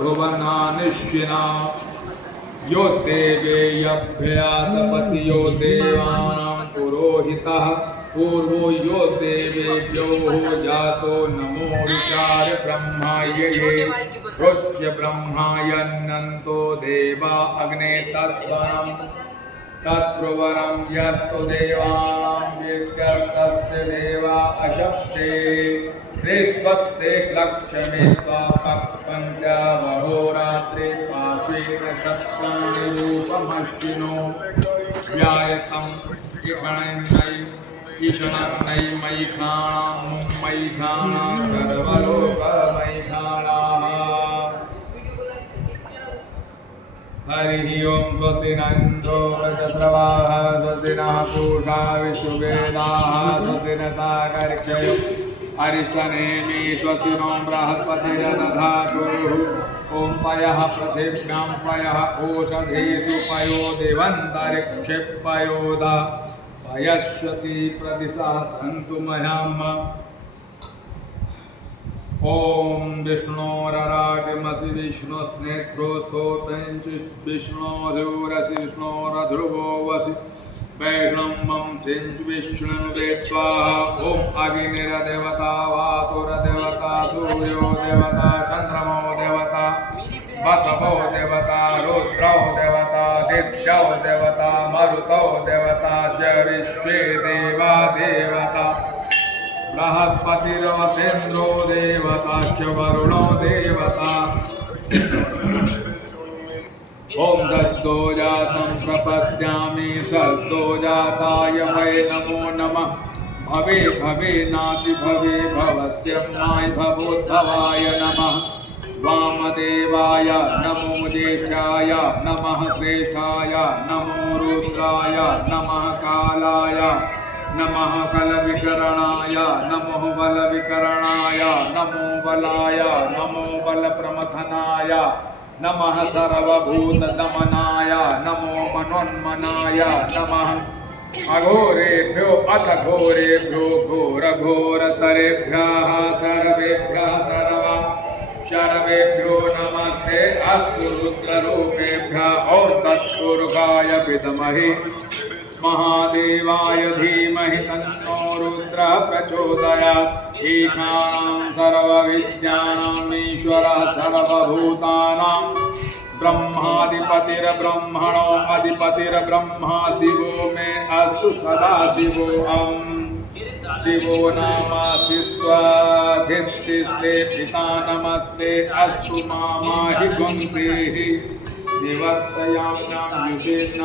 भुवनानिश्विना यो देवेयभ्यातपति यो देवानां पुरोहितः पूर्वो यो देवेभ्यो जातो नमो विचार ब्रह्माय रोच्य ब्रह्मायन्नन्तो देवा अग्ने तत्प्रवरं यस्तु देवानां वेद्यर्तस्य देवा अशक्ते श्रेष्ठस्ते लक्ष्मे स्वापक्पञ्चावहोरात्रे पाशेन चत्वारि रूपमश्विनो व्यायतं ईषणन्नै मैथाणां मैथाणां सर्वलोकमैथाणाः हरिः ओं स्वस्ति न इन्द्रो वृषप्रवाहः स्वस्ति नः पूषा विश्ववेदाः स्वस्ति न सागर्क्ष्यो अरिष्टनेमि स्वस्ति नो बृहस्पतिर्दधातु ॐ पयः पृथिव्यां पयः ओषधीषु पयो दिवन्तरिक्षेपयोध पयश्यति प्रदिशः सन्तु मह्यम् ओम विष्णोररागमसि विष्णुस्नेत्रोस्तोत्रञ्च विष्णोधूरसि विष्णोरध्रुवो वसि वैष्णवं चिञ्च विष्णुवेत्स्वाहा ओम अग्निर्देवता वातुर्देवता सूर्यो देवता चन्द्रमो देवता वसवो देवता रुद्रो देवता दित्यौ देवता मरुतौ देवता च विश्वे देवा देवता बृहस्पतिर्वसेन्द्रो देवताश्च वरुणो देवता ओम सद्दो जातं प्रपद्यामि सद्दो जाताय वै नमो नमः भवे भवे नाति भवे भवस्य माय भवोद्भवाय नमः वामदेवाय नमो ज्येष्ठाय नमः श्रेष्ठाय नमो रुद्राय नमः कालाय नमः कलविकरणाय नमो बलविकरणाय नमो बलाय नमो बलप्रमथनाय नमः सर्वभूतदमनाय नमो मनोन्मनाय नमः अघोरेभ्यो अथ घोरेभ्यो घोरघोरतरेभ्यः सर्वेभ्यः सर्वेभ्यो नमस्ते अस्तु रुद्ररूपेभ्यः ॐ तत्पुरुषाय विद्महे महादेवाय धीमहि तन्नो रुद्रः प्रचोदयात् ईशानं सर्वविद्यानाम् ईश्वरः सर्वभूतानां ब्रह्माधिपतिर्ब्रह्मणो अधिपतिर्ब्रह्मा शिवो मे अस्तु सदा शिवो शिवो नामासि स्वाधिष्ठिते पिता नमस्ते अस्तु मामाहि पुंसेहि निवर्तयाम्यां युषेण